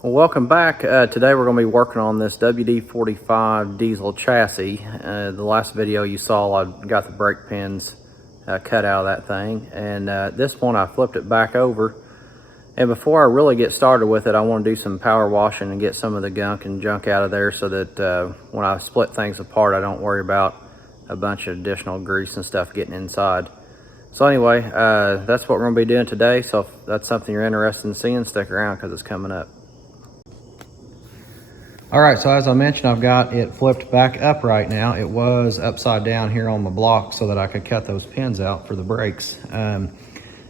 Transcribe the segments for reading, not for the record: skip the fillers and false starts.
Well, welcome back. Today we're going to be working on this WD45 diesel chassis. The last video you saw, I got the brake pins cut out of that thing, and this one I flipped it back over. And before I really get started with it, I want to do some power washing and get some of the gunk and junk out of there so that when I split things apart, I don't worry about a bunch of additional grease and stuff getting inside. So anyway, that's what we're going to be doing today. So if that's something you're interested in seeing, stick around because it's coming up. All right, so as I mentioned, I've got it flipped back up right now. It was upside down here on the block so that I could cut those pins out for the brakes. And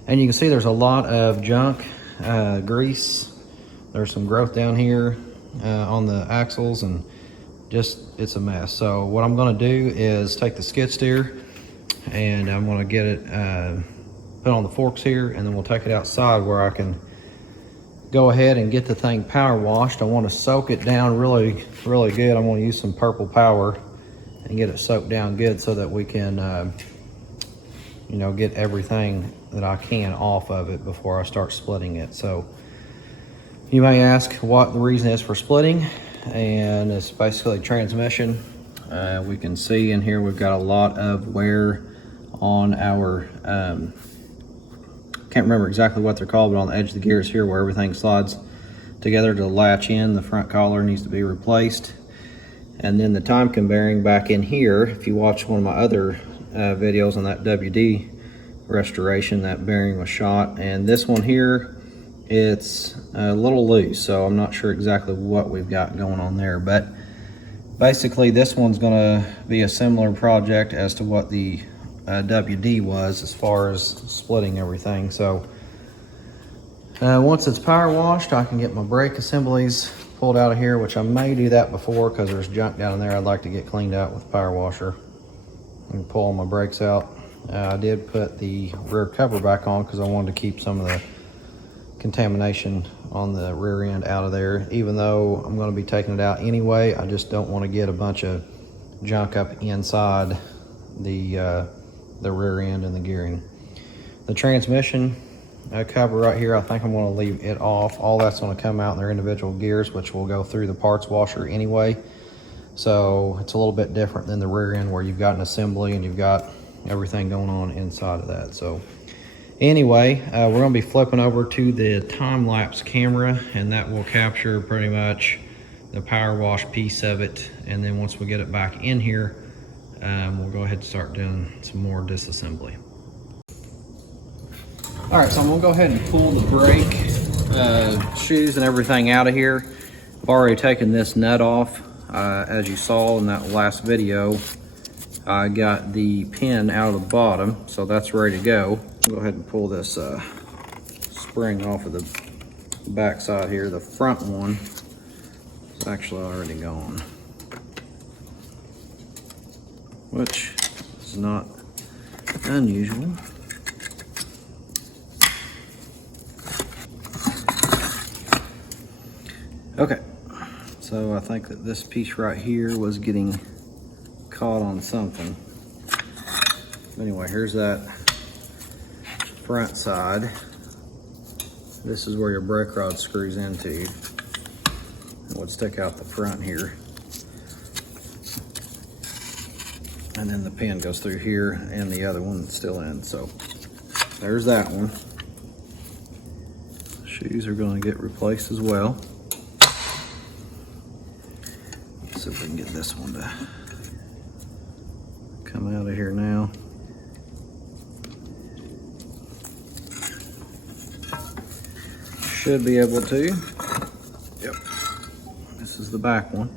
you can see there's a lot of junk, grease. There's some growth down here on the axles, and just, it's a mess. So what I'm gonna do is take the skid steer and I'm gonna get it put on the forks here, and then we'll take it outside where I can go ahead and get the thing power washed. I want to soak it down really good. I'm going to use some purple power and get it soaked down good so that we can get everything that I can off of it before I start splitting it. So you may ask what the reason is for splitting, and it's basically transmission. We can see in here we've got a lot of wear on our can't remember exactly what they're called, but on the edge of the gears here where everything slides together to latch in, the front collar needs to be replaced. And then the Timken bearing back in here, if you watch one of my other videos on that WD restoration, that bearing was shot. And this one here, it's a little loose, so I'm not sure exactly what we've got going on there. But basically this one's gonna be a similar project as to what the WD was as far as splitting everything. So once it's power washed, I can get my brake assemblies pulled out of here, which I may do that before because there's junk down in there I'd like to get cleaned out with power washer. And pull all my brakes out. I did put the rear cover back on because I wanted to keep some of the contamination on the rear end out of there. Even though I'm going to be taking it out anyway, I just don't want to get a bunch of junk up inside the rear end and the gearing. The transmission cover right here, I think I'm going to leave it off. All that's going to come out in their individual gears, which will go through the parts washer anyway. So it's a little bit different than the rear end where you've got an assembly and you've got everything going on inside of that. So anyway, we're going to be flipping over to the time-lapse camera, and that will capture pretty much the power wash piece of it. And then once we get it back in here, we'll go ahead and start doing some more disassembly. All right, so I'm gonna go ahead and pull the brake shoes and everything out of here. I've already taken this nut off. As you saw in that last video, I got the pin out of the bottom, so that's ready to go. I'll go ahead and pull this spring off of the back side here. The front one is actually already gone, which is not unusual. Okay, so I think that this piece right here was getting caught on something. Anyway, here's that front side. This is where your brake rod screws into. It would stick out the front here. And then the pin goes through here, and the other one's still in. So there's that one. Shoes are going to get replaced as well. Let's see if we can get this one to come out of here now. Should be able to. Yep. This is the back one.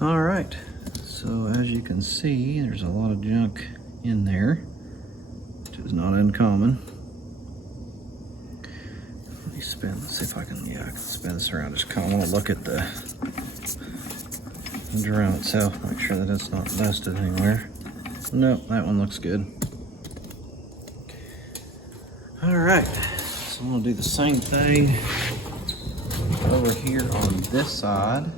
All right, so as you can see, there's a lot of junk in there, which is not uncommon. Let me spin, let's see if I can, I can spin this around. Just kind of want to look at the drone itself, make sure that it's not busted anywhere. Nope, that one looks good. All right, so I'm gonna do the same thing over here on this side.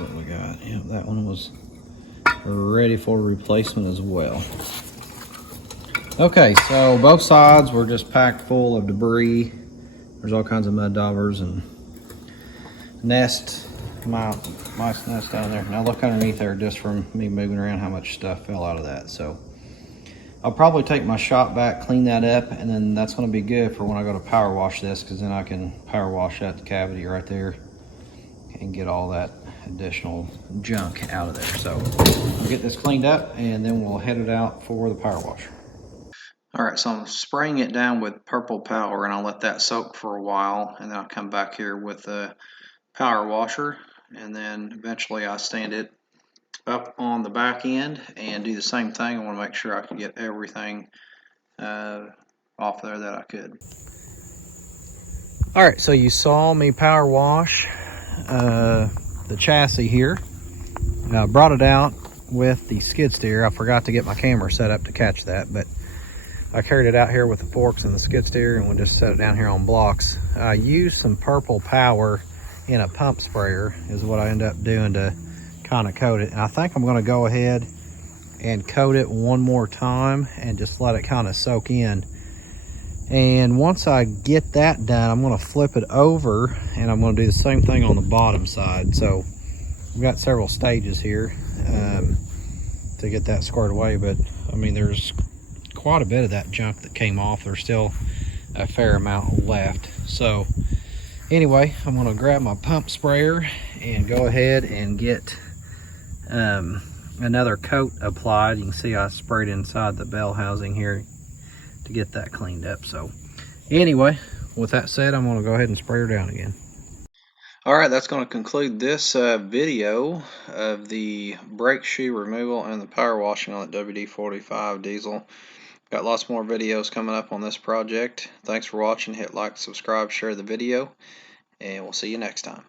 what we got. Yeah, that one was ready for replacement as well. Okay, so both sides were just packed full of debris. There's all kinds of mud daubers and mice nest down there. Now look underneath there, just from me moving around, how much stuff fell out of that. So I'll probably take my shop back, clean that up, and then that's going to be good for when I go to power wash this, because then I can power wash that cavity right there and get all that additional junk out of there. So I'll get this cleaned up and then we'll head it out for the power washer. All right, so I'm spraying it down with purple power and I'll let that soak for a while, and then I'll come back here with the power washer, and then eventually I stand it up on the back end and do the same thing. I want to make sure I can get everything off there that I could. All right, so you saw me power wash the chassis here. I brought it out with the skid steer. I forgot to get my camera set up to catch that, but I carried it out here with the forks and the skid steer, and we'll just set it down here on blocks. I used some purple power in a pump sprayer is what I end up doing to kind of coat it. And I think I'm going to go ahead and coat it one more time and just let it kind of soak in. And once I get that done, I'm going to flip it over and I'm going to do the same thing on the bottom side. So we've got several stages here to get that squared away, but I mean, there's quite a bit of that junk that came off. There's still a fair amount left. So anyway, I'm going to grab my pump sprayer and go ahead and get another coat applied. You can see I sprayed inside the bell housing here to get that cleaned up. So anyway, with that said, I'm going to go ahead and spray her down again. All right, that's going to conclude this video of the brake shoe removal and the power washing on the WD45 diesel. Got lots more videos coming up on this project. Thanks for watching. Hit like, subscribe, share the video, and we'll see you next time.